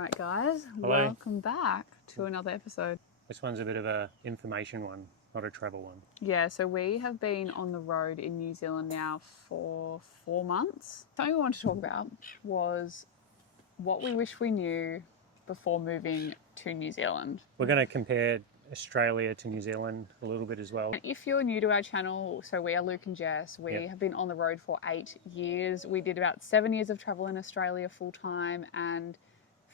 Alright guys, Hello. welcome back to another episode. This one's a bit of a information one, not a travel one. Yeah, so we have been on the road in New Zealand now for 4 months. Something we wanted to talk about was what we wish we knew before moving to New Zealand. We're going to compare Australia to New Zealand a little bit as well. If you're new to our channel, so we are Luke and Jess. We have been on the road for 8 years. We did about 7 years of travel in Australia full time, and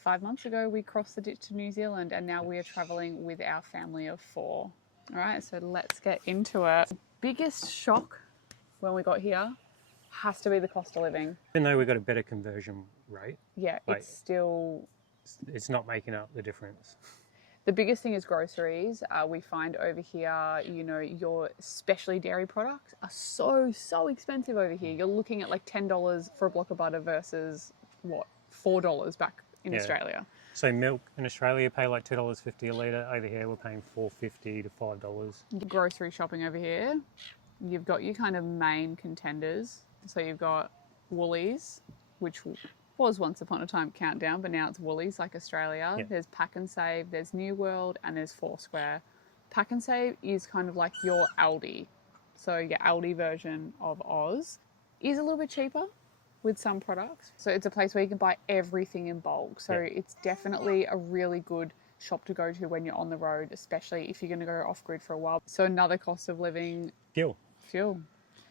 5 months ago we crossed the ditch to New Zealand, and now we are traveling with our family of 4. All right, so let's get into it. Biggest shock when we got here has to be the cost of living. Even though we've got a better conversion rate, Yeah, it's not making up the difference. The biggest thing is groceries. We find over here, you know, your especially dairy products are so expensive over here. You're looking at like $10 for a block of butter versus what, $4 back in Australia. So milk in Australia pay like $2.50 a litre. Over here we're paying $4.50 to $5. Grocery shopping over here, you've got your kind of main contenders. So you've got Woolies, which was once upon a time Countdown, but now it's Woolies like Australia. There's Pack and Save, there's New World, and there's Foursquare. Pack and Save is kind of like your Aldi. So your Aldi version of Oz is a little bit cheaper with some products. So it's a place where you can buy everything in bulk. So it's definitely a really good shop to go to when you're on the road, especially if you're going to go off-grid for a while. So another cost of living... Fuel.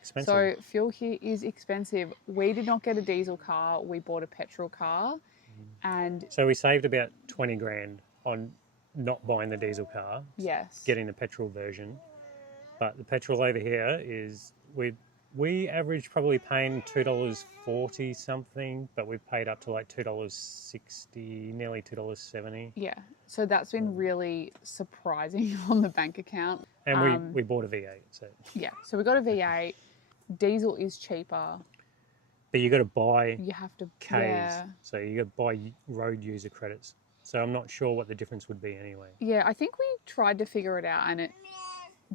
Expensive. So fuel here is expensive. We did not get a diesel car. We bought a petrol car. And so we saved about 20 grand on not buying the diesel car. Yes. Getting the petrol version. But the petrol over here is... We average probably paying $2.40 something, but we've paid up to like $2.60, nearly $2.70. Yeah, so that's been really surprising on the bank account. And we bought a V8. So. Yeah, so we got a V8. Diesel is cheaper. But you got to buy You have to Ks, Yeah. so you got to buy road user credits. So I'm not sure what the difference would be anyway. Yeah, I think we tried to figure it out, and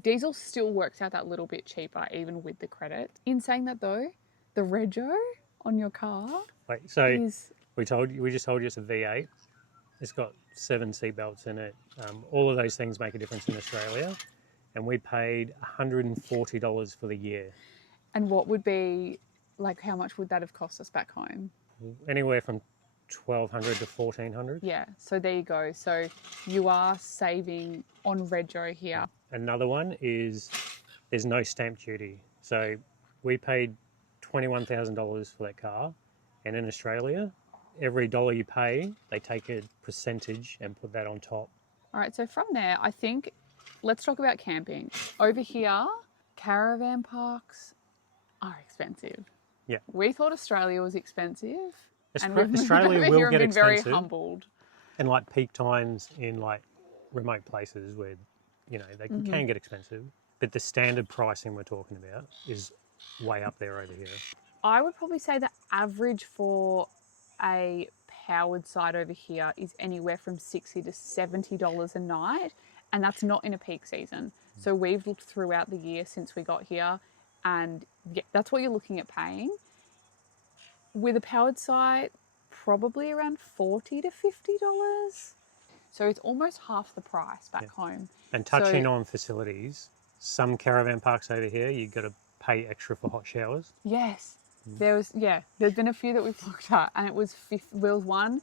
diesel still works out that little bit cheaper, even with the credit. In saying that though, the rego on your car we just told you it's a V8. It's got 7 seatbelts in it. All of those things make a difference in Australia, and we paid $140 for the year. And what would be, like, how much would that have cost us back home? Anywhere from $1,200 to $1,400. Yeah, so there you go. So you are saving on rego here. Another one is there's no stamp duty. So we paid $21,000 for that car, and in Australia, every dollar you pay, they take a percentage and put that on top. All right, so from there, I think let's talk about camping. Over here, caravan parks are expensive. Yeah. We thought Australia was expensive. Australia will get expensive. Very humbled. And like peak times in like remote places where, you know, they can get expensive. But the standard pricing we're talking about is way up there over here. I would probably say the average for a powered site over here is anywhere from $60 to $70 a night. And that's not in a peak season. So we've looked throughout the year since we got here, and yeah, that's what you're looking at paying. With a powered site, probably around $40 to $50. So it's almost half the price back home. And touching on facilities, some caravan parks over here, you've got to pay extra for hot showers. Yes. There's been a few that we've looked at, and it was one,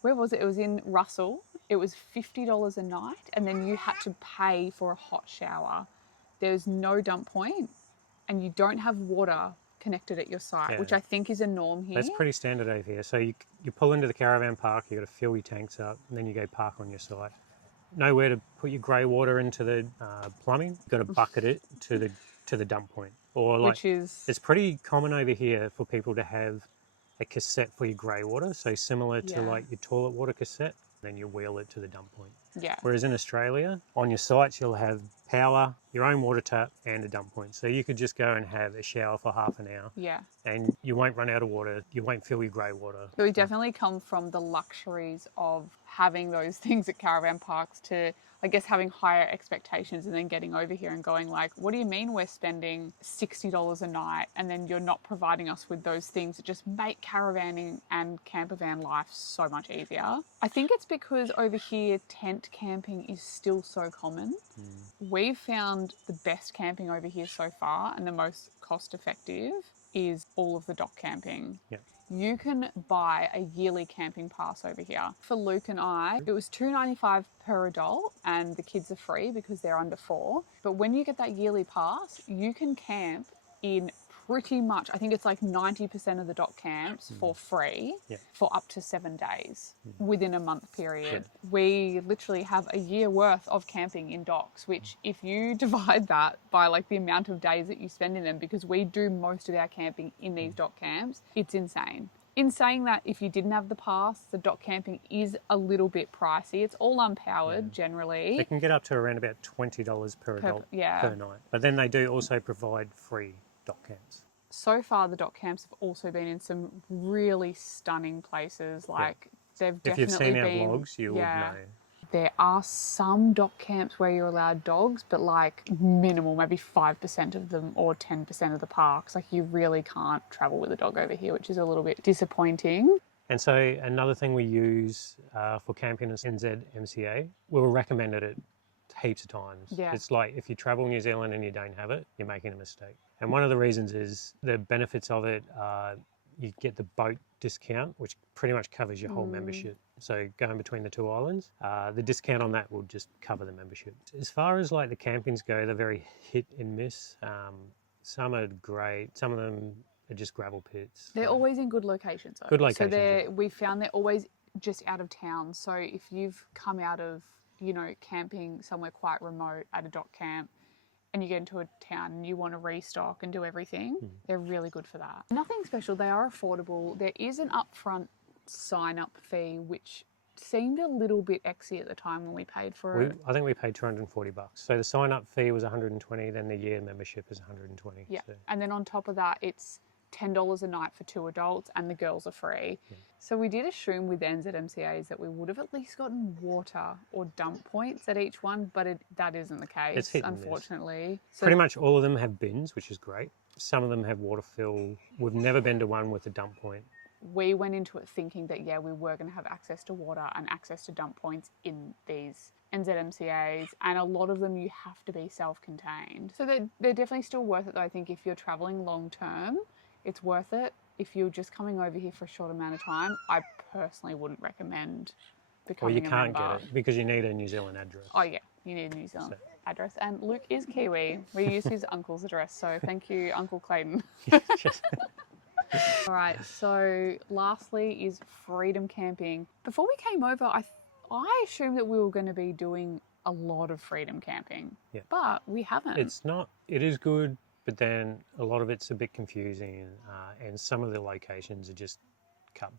where was it? It was in Russell. It was $50 a night, and then you had to pay for a hot shower. There's no dump point, and you don't have water connected at your site, which I think is a norm here. That's pretty standard over here. So you pull into the caravan park, you got to fill your tanks up, and then you go park on your site. Nowhere to put your grey water into the plumbing. You've got to bucket it to the dump point. Or like, it's pretty common over here for people to have a cassette for your grey water. So similar to like your toilet water cassette, then you wheel it to the dump point. Yeah. Whereas in Australia, on your sites, you'll have power, your own water tap, and a dump point. So you could just go and have a shower for half an hour. Yeah. And you won't run out of water. You won't fill your grey water. So we definitely come from the luxuries of having those things at caravan parks to, I guess, having higher expectations and then getting over here and going like, what do you mean we're spending $60 a night and then you're not providing us with those things that just make caravanning and campervan life so much easier? I think it's because over here tent camping is still so common. We've found the best camping over here so far and the most cost effective is all of the dock camping. Yeah. You can buy a yearly camping pass over here. For Luke and I, it was $2.95 per adult, and the kids are free because they're under 4. But when you get that yearly pass, you can camp in pretty much, I think it's like 90% of the dock camps for free for up to 7 days within a month period. We literally have a year worth of camping in docks, which if you divide that by like the amount of days that you spend in them, because we do most of our camping in these dock camps, it's insane. In saying that, if you didn't have the pass, the dock camping is a little bit pricey. It's all unpowered generally. It can get up to around about $20 per adult per night. But then they do also provide free dock camps. So far, the dock camps have also been in some really stunning places. Like they've definitely been. If you've seen our vlogs, you will know. There are some dock camps where you're allowed dogs, but like minimal, maybe 5% of them or 10% of the parks. Like you really can't travel with a dog over here, which is a little bit disappointing. And so another thing we use for camping is NZMCA. We were recommended it heaps of times. Yeah. It's like if you travel New Zealand and you don't have it, you're making a mistake. And one of the reasons is the benefits of it are you get the boat discount, which pretty much covers your whole membership. So going between the two islands, the discount on that will just cover the membership. As far as like the campings go, they're very hit and miss. Some are great. Some of them are just gravel pits. They're always in good locations, though. Good locations. So we found they're always just out of town. So if you've come out of, camping somewhere quite remote at a dock camp and you get into a town and you want to restock and do everything, they're really good for that. Nothing special. They are affordable. There is an upfront sign-up fee, which seemed a little bit exy at the time when we paid for it. I think we paid $240. So the sign-up fee was $120, then the year membership is $120. Yeah, and then on top of that, it's $10 a night for 2 adults and the girls are free. So we did assume with NZMCAs that we would have at least gotten water or dump points at each one, but that isn't the case, it's hit and unfortunately. So pretty much all of them have bins, which is great. Some of them have water fill. We've never been to one with a dump point. We went into it thinking that, we were going to have access to water and access to dump points in these NZMCAs, and a lot of them you have to be self-contained. So they're definitely still worth it, though. I think if you're travelling long-term, it's worth it. If you're just coming over here for a short amount of time, I personally wouldn't recommend becoming a member. Well, you can't get it because you need a New Zealand address. Oh, yeah, you need a New Zealand address. And Luke is Kiwi. We use his uncle's address, so thank you, Uncle Clayton. All right, so lastly is freedom camping. Before we came over, I assumed that we were going to be doing a lot of freedom camping, but we haven't. It's not. It is good, but then a lot of it's a bit confusing, and some of the locations are just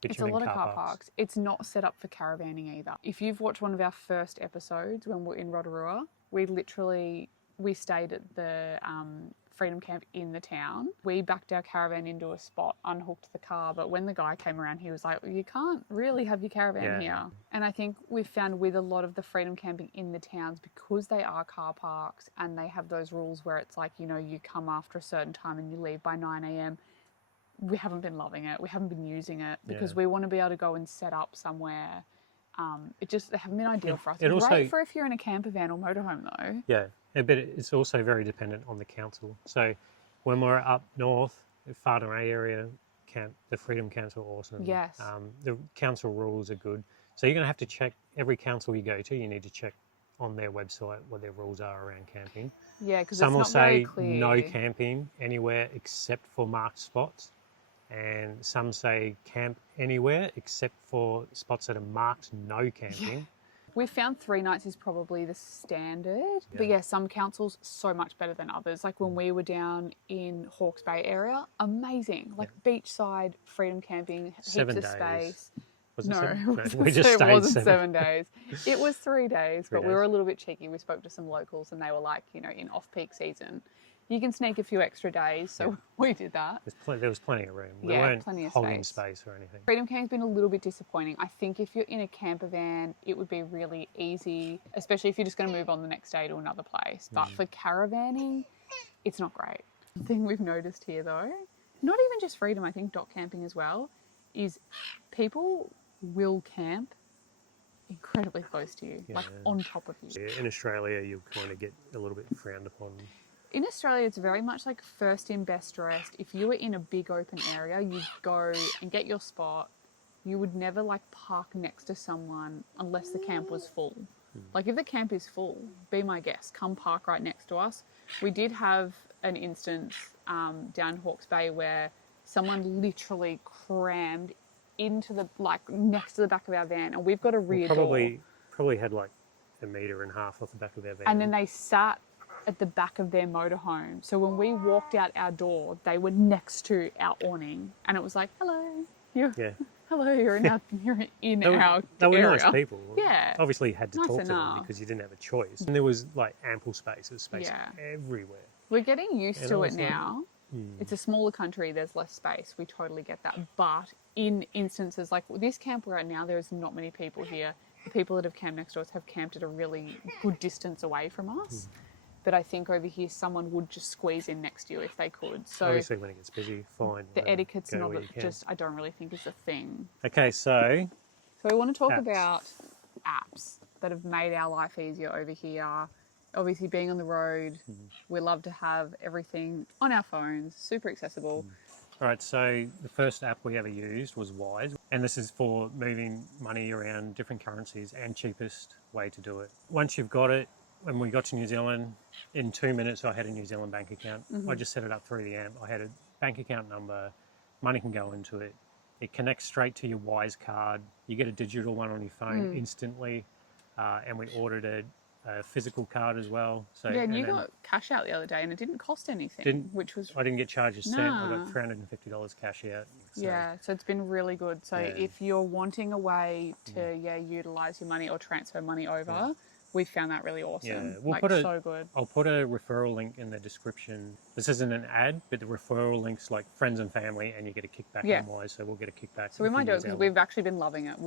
it's a lot of car parks. It's not set up for caravanning either. If you've watched one of our first episodes when we're in Rotorua, we stayed at the freedom camp in the town. We backed our caravan into a spot, unhooked the car, but when the guy came around, he was like, well, you can't really have your caravan here. And I think we've found with a lot of the freedom camping in the towns, because they are car parks and they have those rules where it's like, you come after a certain time and you leave by 9 a.m, we haven't been loving it. We haven't been using it because we want to be able to go and set up somewhere. They haven't been ideal for us. It's great for if you're in a camper van or motorhome, though. Yeah, but it's also very dependent on the council. So when we're up north, Whangarei area camp, the freedom camps are awesome. Yes. The council rules are good. So you're going to have to check every council you go to. You need to check on their website what their rules are around camping. Yeah, because some it's not very will say no camping anywhere except for marked spots. And some say camp anywhere except for spots that are marked no camping. Yeah. We found 3 nights is probably the standard. But some councils so much better than others. Like when we were down in Hawke's Bay area, amazing. Like beachside, freedom camping, heaps of space. Was it No, seven? it No, wasn't, we just it stayed wasn't 7. 7 days. It was 3 days, 3 but we days. were a little bit cheeky. We spoke to some locals and they were like, in off-peak season, you can sneak a few extra days. So we did that. There was plenty of room. We Yeah, weren't plenty of hogging space. space or anything. Freedom camp's been a little bit disappointing. I think if you're in a camper van, it would be really easy, especially if you're just going to move on the next day to another place. But for caravanning, it's not great. The thing we've noticed here though, not even just Freedom, I think dock camping as well, is people will camp incredibly close to you, like on top of you. Yeah, in Australia, you'll kind of get a little bit frowned upon. In Australia, it's very much like first in, best dressed. If you were in a big open area, you'd go and get your spot. You would never like park next to someone unless the camp was full. Like if the camp is full, be my guest, come park right next to us. We did have an instance down Hawke's Bay where someone literally crammed into the, like next to the back of our van, and we've got a rear door. Probably had like 1.5 meters off the back of their van. And then they sat at the back of their motorhome. So when we walked out our door, they were next to our awning, and it was like, hello, hello, you're in our area. They were nice people. Yeah. Obviously had to Nice talk to them enough. because you didn't have a choice. And there was like ample space. There was space everywhere. We're getting used And to I it was like, now. It's a smaller country, there's less space. We totally get that. But in instances like this camp we're at now, there's not many people here. The people that have camped next to us have camped at a really good distance away from us. But I think over here, someone would just squeeze in next to you if they could. So obviously when it gets busy, fine. the etiquette's go not where you can. just, I don't really think is a thing. Okay, so So we want to talk apps. about apps that have made our life easier over here. Obviously being on the road, we love to have everything on our phones, super accessible. all right, so the first app we ever used was Wise, and this is for moving money around different currencies and cheapest way to do it. Once you've got it, when we got to New Zealand, in 2 minutes I had a New Zealand bank account. I just set it up through the app. I had a bank account number, money can go into it. It connects straight to your Wise card. You get a digital one on your phone instantly, and we ordered a physical card as well. So Yeah, and you got cash out the other day and it didn't cost anything, which was... I didn't get charged a cent. I Nah. got $350 cash out. So. Yeah, so it's been really good. So if you're wanting a way to utilise your money or transfer money over, we found that really awesome. Yeah, we'll so good. I'll put a referral link in the description. This isn't an ad, but the referral link's like friends and family, and you get a kickback on Wise, so we'll get a kickback. So we might do it because we've actually been loving it.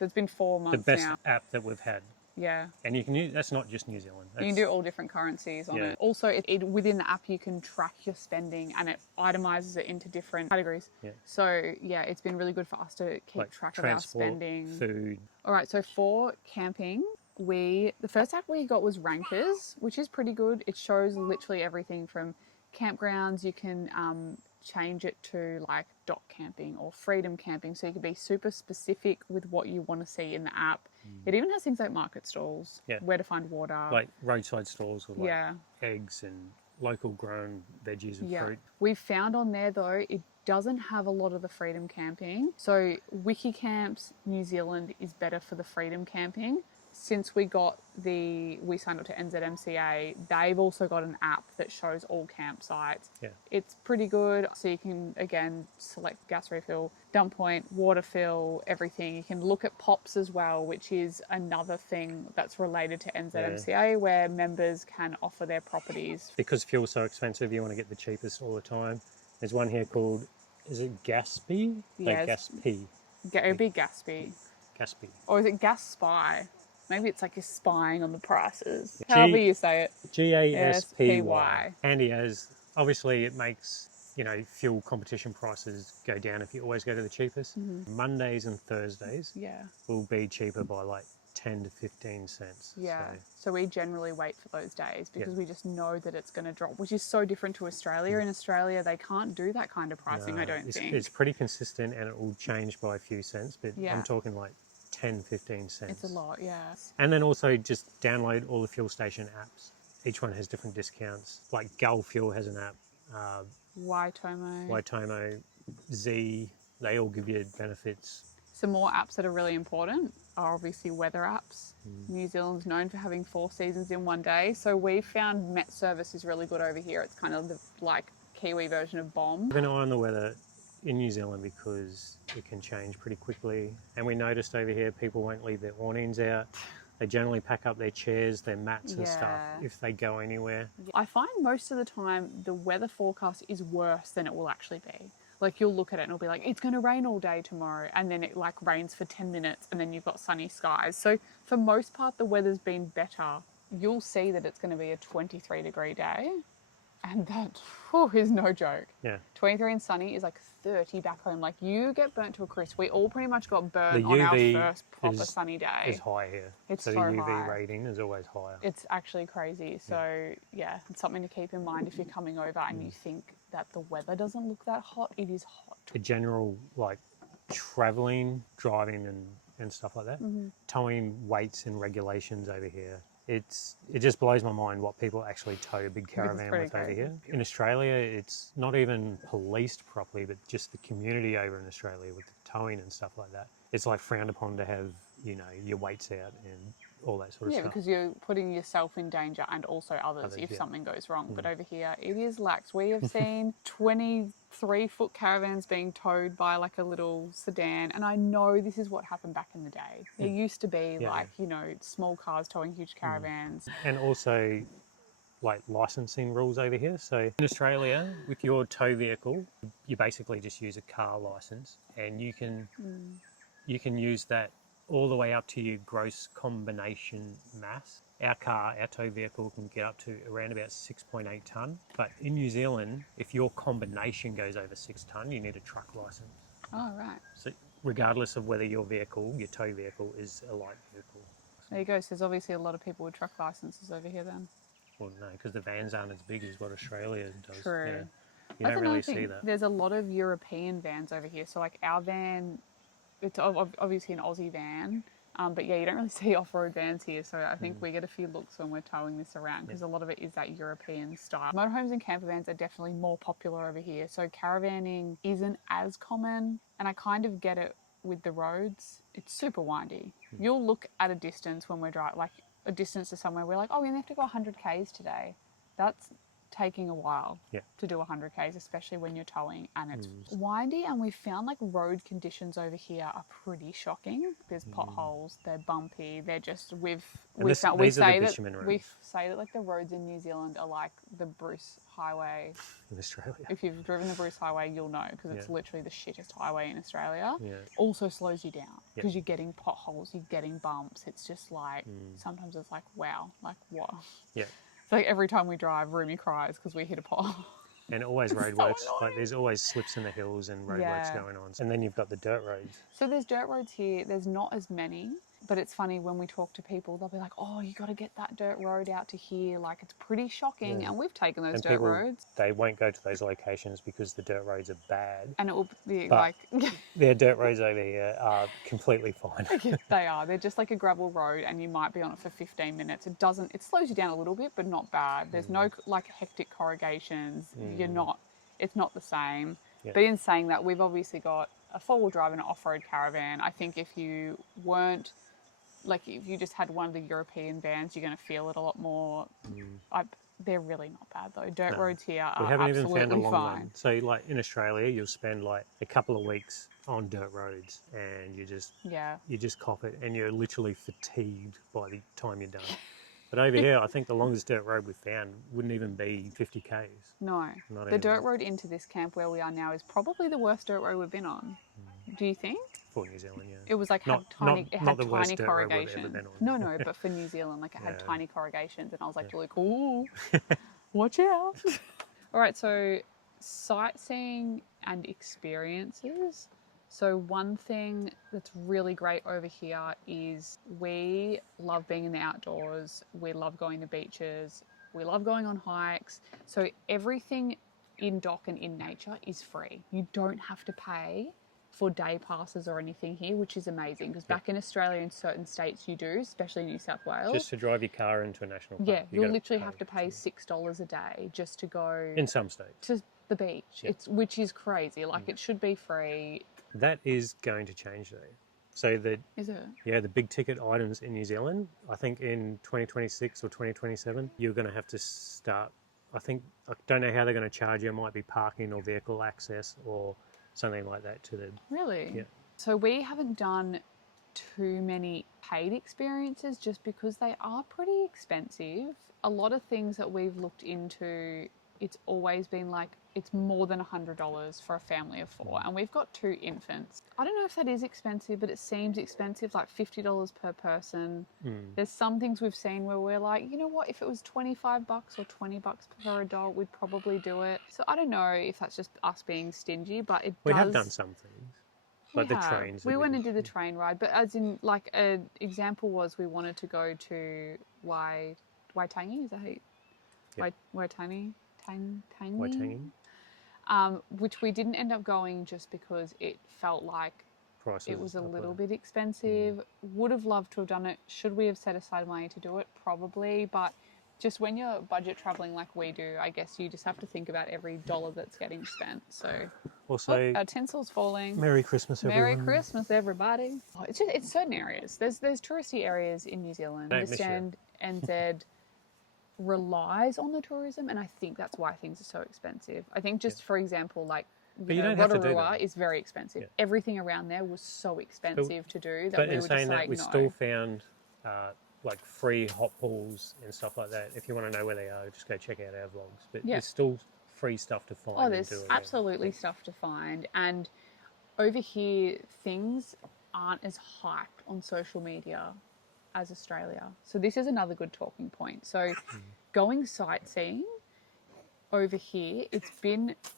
It's been 4 months the best now. app that we've had. Yeah. And you can use, that's not just New Zealand. You can do all different currencies on it. Also, within the app, you can track your spending and it itemizes it into different categories. Yeah. So, it's been really good for us to keep like track of our transport, spending. food. All right, so for camping, the first app we got was Rankers, which is pretty good. It shows literally everything from campgrounds. You can change it to like dock camping or freedom camping, so you can be super specific with what you want to see in the app. It even has things like market stalls, where to find water, like roadside stalls with like eggs and local grown veggies and fruit. We found on there though, it doesn't have a lot of the freedom camping. So Wikicamps New Zealand is better for the freedom camping. Since we signed up to NZMCA, they've also got an app that shows all campsites. Yeah. It's pretty good. So you can, again, select gas refill, dump point, water fill, everything. You can look at POPs as well, which is another thing that's related to NZMCA where members can offer their properties. Because fuel's so expensive, you want to get the cheapest all the time. There's one here called, is it Gaspy? Yes. Gaspy. It would be Gaspy. Gaspy. Or is it Gas Spy? Maybe it's like you're spying on the prices. However you say it. Gaspy. Handy as, obviously it makes, fuel competition prices go down if you always go to the cheapest. Mondays and Thursdays will be cheaper by like 10 to 15 cents. Yeah. So we generally wait for those days because we just know that it's going to drop, which is so different to Australia. In Australia, they can't do that kind of pricing, I don't think. It's pretty consistent and it will change by a few cents, but I'm talking like 10, 15 cents. It's a lot, And then also just download all the fuel station apps. Each one has different discounts. Like Gull Fuel has an app. Waitomo, Z, they all give you benefits. Some more apps that are really important are obviously weather apps. New Zealand's known for having 4 seasons in one day. So we found Met Service is really good over here. It's kind of the Kiwi version of Bomb. Keep an eye on the weather. in New Zealand because it can change pretty quickly. And we noticed over here people won't leave their awnings out. They generally pack up their chairs, their mats and stuff if they go anywhere. I find most of the time the weather forecast is worse than it will actually be. Like you'll look at it and it'll be like, it's going to rain all day tomorrow. And then it like rains for 10 minutes and then you've got sunny skies. So for most part, the weather's been better. You'll see that it's going to be a 23-degree day. And that is no joke. Yeah. 23 and sunny is like 30 back home. Like you get burnt to a crisp. We all pretty much got burnt on our first proper sunny day. It's high here. It's so so the UV high. rating is always higher. It's actually crazy. So yeah, it's something to keep in mind if you're coming over and you think that the weather doesn't look that hot. It is hot. The general like traveling, driving and stuff like that, towing weights and regulations over here. It just blows my mind what people actually tow a big caravan with over here. In Australia, it's not even policed properly, but just the community over in Australia with the towing and stuff like that. It's like frowned upon to have, you know, your weights out and all that sort of stuff. Yeah, because you're putting yourself in danger and also others if something goes wrong. But over here, it is lax. We have seen 23-foot caravans being towed by like a little sedan. And I know this is what happened back in the day. There used to be like, you know, small cars towing huge caravans. And also like licensing rules over here. So in Australia, with your tow vehicle, you basically just use a car license and you can use that all the way up to your gross combination mass. Our tow vehicle can get up to around about 6.8 tonne. But in New Zealand, if your combination goes over 6 tonne, you need a truck license. Oh, right. So regardless of whether your tow vehicle is a light vehicle. There you go. So there's obviously a lot of people with truck licenses over here then. Well, no, because the vans aren't as big as what Australia does. True. Yeah. You That's don't really thing. see that. There's a lot of European vans over here. So like our van, it's obviously an Aussie van, but yeah, you don't really see off-road vans here. So I think we get a few looks when we're towing this around because a lot of it is that European style. Motorhomes and camper vans are definitely more popular over here. So caravanning isn't as common, and I kind of get it with the roads. It's super windy. You'll look at a distance when we're driving, like a distance to somewhere, we're like, oh, we have to go 100 Ks today. That's taking a while to do 100 Ks, especially when you're towing and it's windy. And we found like road conditions over here are pretty shocking. There's potholes, they're bumpy, they're just we say that like the roads in New Zealand are like the Bruce Highway in Australia. If you've driven the Bruce Highway, you'll know because it's literally the shittest highway in Australia. Also slows you down because you're getting potholes, you're getting bumps. It's just like sometimes it's like, wow, like what? It's like every time we drive, Rumi cries because we hit a pothole. And always roadworks. Like there's always slips in the hills and roadworks going on. And then you've got the dirt roads. So there's dirt roads here. There's not as many, but it's funny when we talk to people, they'll be like, "Oh, you got to get that dirt road out to here." Like it's pretty shocking, and we've taken those dirt roads. They won't go to those locations because the dirt roads are bad. And it will be but like their dirt roads over here are completely fine. They are. They're just like a gravel road, and you might be on it for 15 minutes. It slows you down a little bit, but not bad. There's no like hectic corrugations. It's not the same. But in saying that, we've obviously got a four-wheel drive and an off-road caravan. I think if you weren't, like if you just had one of the European vans, you're going to feel it a lot more. They're really not bad though. Dirt roads here are absolutely fine. We haven't even found a long one. So like in Australia, you'll spend like a couple of weeks on dirt roads and you just cop it and you're literally fatigued by the time you're done. But over here, I think the longest dirt road we found wouldn't even be 50 Ks. No. The dirt road into this camp where we are now is probably the worst dirt road we've been on. Do you think? For New Zealand, yeah. It was like had tiny corrugations. No, but for New Zealand, like it had tiny corrugations, and I was like, really cool. Watch out. All right, so sightseeing and experiences. So one thing that's really great over here is we love being in the outdoors. We love going to beaches. We love going on hikes. So everything in dock and in nature is free. You don't have to pay for day passes or anything here, which is amazing because back in Australia in certain states you do, especially New South Wales. Just to drive your car into a national park. Yeah, you'll literally have to pay $6 a day just to go... In some states. To the beach, which is crazy. Like it should be free. That is going to change though. So is it? Yeah, the big ticket items in New Zealand, I think in 2026 or 2027, you're going to have to start, I don't know how they're going to charge you. It might be parking or vehicle access or something like that to the... Really? Yeah. So we haven't done too many paid experiences just because they are pretty expensive. A lot of things that we've looked into, it's always been like, it's more than $100 for a family of 4, and we've got 2 infants. I don't know if that is expensive, but it seems expensive, like $50 per person. There's some things we've seen where we're like, you know what, if it was $25 or $20 per adult, we'd probably do it. So I don't know if that's just us being stingy, but We have done some things. Like the trains. We went and did the train ride, but as in, like, an example was we wanted to go to Waitangi, is that how you... Yep. Waitangi? Waitangi. Which we didn't end up going just because it felt like Prices it was a up little there. bit expensive. Would have loved to have done it. Should we have set aside money to do it? Probably, but just when you're budget traveling like we do, I guess you just have to think about every dollar that's getting spent. So Also, our tinsel's falling. Merry Christmas, everyone. Merry Christmas, everybody. It's certain areas. There's touristy areas in New Zealand. I understand NZ relies on the tourism, and I think that's why things are so expensive. I think just for example, like, you don't have to do Rotorua that. is very expensive. Yeah. Everything around there was so expensive to do that But we in were saying just that, like, we no. still found like free hot pools and stuff like that. If you want to know where they are, just go check out our vlogs. But there's still free stuff to find. Oh, there's absolutely stuff to find. And over here, things aren't as hyped on social media as Australia. So this is another good talking point. So going sightseeing over here,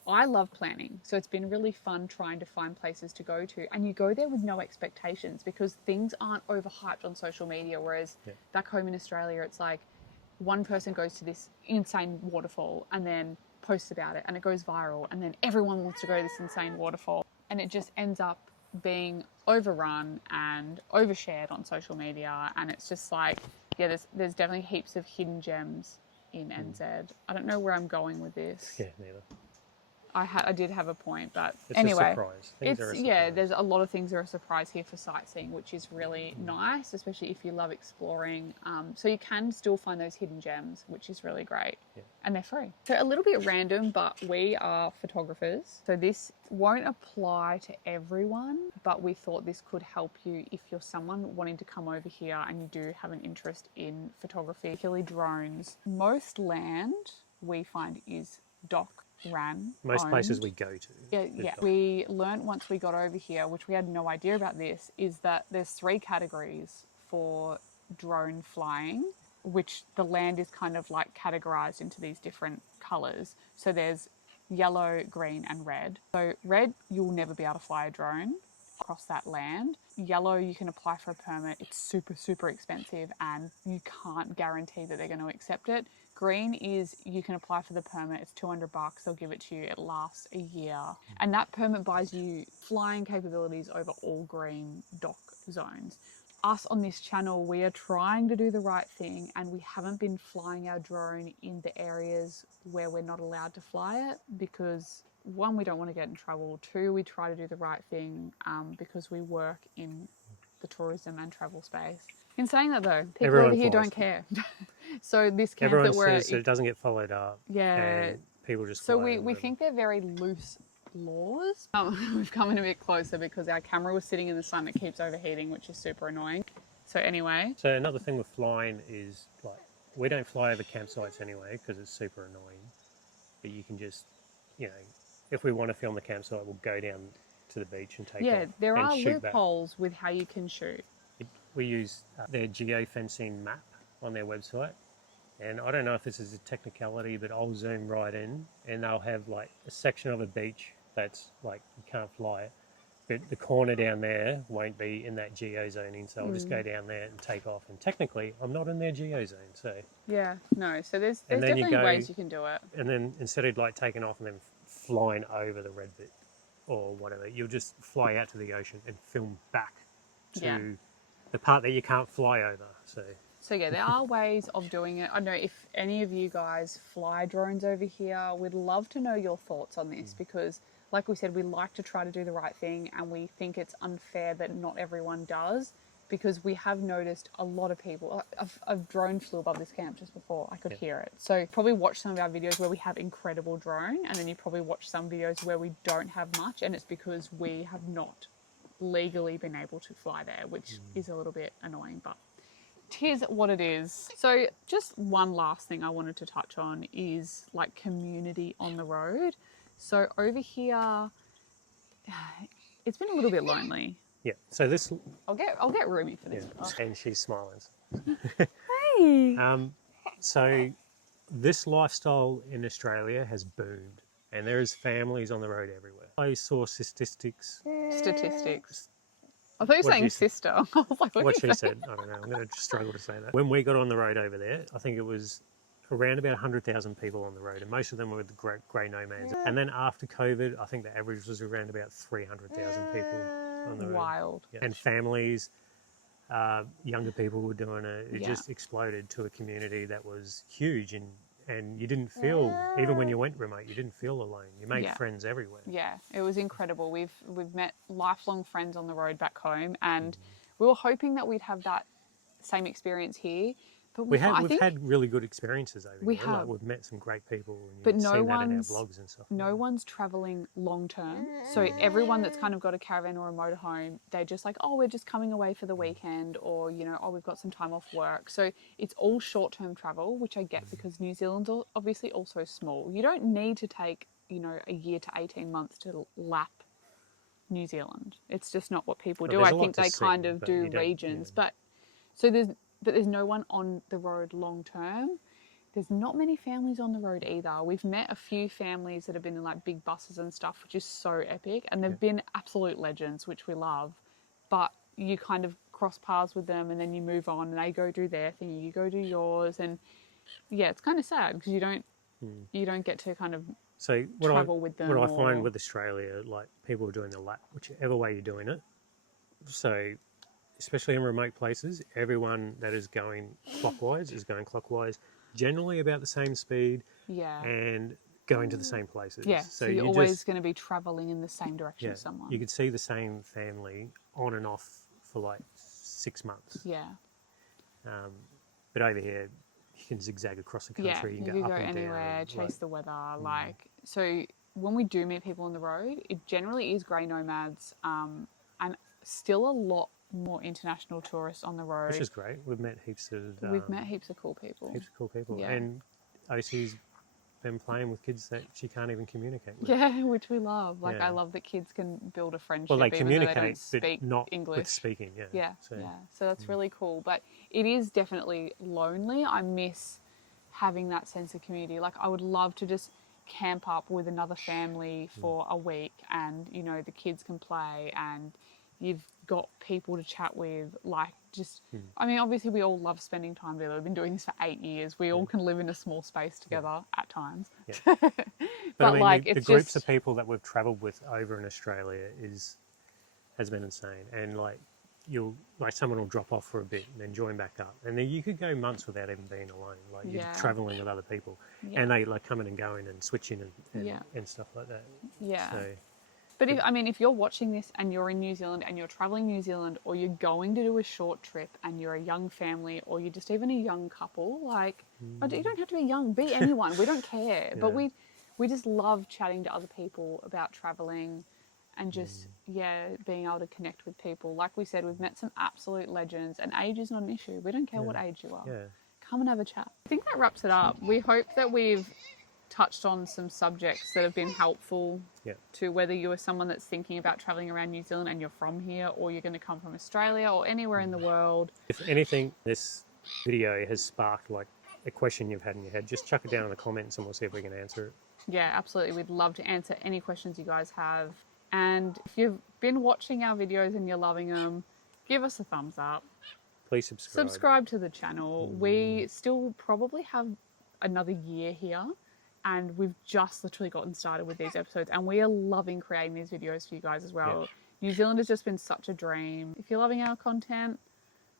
I love planning. So it's been really fun trying to find places to go to. And you go there with no expectations because things aren't overhyped on social media. Whereas back home in Australia, it's like one person goes to this insane waterfall and then posts about it and it goes viral. And then everyone wants to go to this insane waterfall. And it just ends up being overrun and overshared on social media. And it's just like, yeah, there's definitely heaps of hidden gems in NZ. I don't know where I'm going with this. Yeah, neither. I did have a point, but It's anyway, a surprise. Things are a surprise. There's a lot of things that are a surprise here for sightseeing, which is really nice, especially if you love exploring. So you can still find those hidden gems, which is really great, and they're free. So a little bit random, but we are photographers, so this won't apply to everyone, but we thought this could help you if you're someone wanting to come over here and you do have an interest in photography, particularly drones. Most land we find is ran. Most places we go to. Yeah. We learnt once we got over here, which we had no idea about this, is that there's 3 categories for drone flying, which the land is kind of like categorized into these different colors. So there's yellow, green, and red. So red, you'll never be able to fly a drone across that land. Yellow, you can apply for a permit. It's super, super expensive and you can't guarantee that they're going to accept it. Green is you can apply for the permit. It's $200. They'll give it to you. It lasts a year. And that permit buys you flying capabilities over all green dock zones. Us on this channel, we are trying to do the right thing and we haven't been flying our drone in the areas where we're not allowed to fly it because 1, we don't want to get in trouble. 2, we try to do the right thing because we work in the tourism and travel space. In saying that though, people Everyone over here flies. don't care. So this camp Everyone that we're says it doesn't get followed up. Yeah. And people just So fly we think they're very loose laws. We've come in a bit closer because our camera was sitting in the sun. It keeps overheating, which is super annoying. So anyway. So another thing with flying is, like, we don't fly over campsites anyway because it's super annoying. But you can just, you know, if we want to film the campsite, we'll go down to the beach and take off. Yeah, there and are shoot back. loopholes with how you can shoot. We use their geofencing map on their website. And I don't know if this is a technicality, but I'll zoom right in and they'll have like a section of a beach that's like you can't fly it. But the corner down there won't be in that geo zoning, so I'll just go down there and take off. And technically, I'm not in their geo zone, so... Yeah, no, so there's And then you definitely go- ways you can do it. And then instead of like taking off and then flying over the red bit or whatever, you'll just fly out to the ocean and film back to the part that you can't fly over, So yeah, there are ways of doing it. I know if any of you guys fly drones over here, we'd love to know your thoughts on this because, like we said, we like to try to do the right thing and we think it's unfair that not everyone does because we have noticed a lot of people. A drone flew above this camp just before. I could hear it. So probably watch some of our videos where we have incredible drone, and then you probably watch some videos where we don't have much, and it's because we have not legally been able to fly there, which is a little bit annoying, but here's what it is. So just one last thing I wanted to touch on is like community on the road. So over here, it's been a little bit lonely. Yeah. So this. I'll get Rumi for this. Yeah, and she's smiling. Hey. So this lifestyle in Australia has boomed, and there is families on the road everywhere. I saw statistics. I thought you were saying sister. I was like, what she said, I don't know. I'm going to struggle to say that. When we got on the road over there, I think it was around about 100,000 people on the road, and most of them were the grey nomads. And then after COVID, I think the average was around about 300,000 people on the road. Wild. Yeah. And families, younger people were doing it. It just exploded to a community that was huge, and you didn't feel, even when you went remote, you didn't feel alone. You made friends everywhere. Yeah, it was incredible. We've met lifelong friends on the road back home, and we were hoping that we'd have that same experience here. But we've had really good experiences over here. Like, we've met some great people, and you've seen that in our vlogs and stuff. No one's travelling long term. So everyone that's kind of got a caravan or a motorhome, they're just like, oh, we're just coming away for the weekend, or, you know, oh, we've got some time off work. So it's all short-term travel, which I get because New Zealand's obviously also small. You don't need to take, you know, a year to 18 months to lap New Zealand. It's just not what people do. I think they kind of do regions. But there's no one on the road long term. There's not many families on the road either. We've met a few families that have been in like big buses and stuff, which is so epic. And they've been absolute legends, which we love. But you kind of cross paths with them, and then you move on, and they go do their thing, you go do yours. And yeah, it's kind of sad because you don't get to kind of travel with them. What I find with Australia, like people are doing the lap, whichever way you're doing it. So especially in remote places, everyone that is going clockwise is going clockwise, generally about the same speed, and going to the same places. Yeah, so you're always going to be travelling in the same direction as someone. You could see the same family on and off for like 6 months. Yeah. But over here, you can zigzag across the country. You can go anywhere, chase the weather. So when we do meet people on the road, it generally is grey nomads, and still a lot more international tourists on the road, which is great. We've met heaps of cool people. And Ocie's been playing with kids that she can't even communicate with. Yeah, which we love. I love that kids can build a friendship. Well, they even communicate, though they don't speak but not English. with speaking. So that's really cool. But it is definitely lonely. I miss having that sense of community. Like, I would love to just camp up with another family for a week, and you know, the kids can play, and you've got people to chat with. I mean, obviously we all love spending time together. We've been doing this for 8 years. We all can live in a small space together at times. But I mean, like, the groups of people that we've travelled with over in Australia has been insane. And like, someone will drop off for a bit and then join back up, and then you could go months without even being alone. Like, you're travelling with other people, and they like coming and going and switching and stuff like that. But if you're watching this and you're in New Zealand and you're travelling New Zealand, or you're going to do a short trip and you're a young family, or you're just even a young couple, you don't have to be young, be anyone. We don't care. But we just love chatting to other people about travelling and just, being able to connect with people. Like we said, we've met some absolute legends, and age is not an issue. We don't care what age you are. Come and have a chat. I think that wraps it up. We hope that we've touched on some subjects that have been helpful to whether you are someone that's thinking about travelling around New Zealand and you're from here, or you're going to come from Australia or anywhere in the world. If anything, this video has sparked like a question you've had in your head, just chuck it down in the comments and we'll see if we can answer it. Yeah, absolutely. We'd love to answer any questions you guys have. And if you've been watching our videos and you're loving them, give us a thumbs up. Please subscribe. Subscribe to the channel. We still probably have another year here, and we've just literally gotten started with these episodes, and we are loving creating these videos for you guys as well. New Zealand has just been such a dream. If you're loving our content,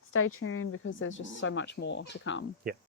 stay tuned, because there's just so much more to come.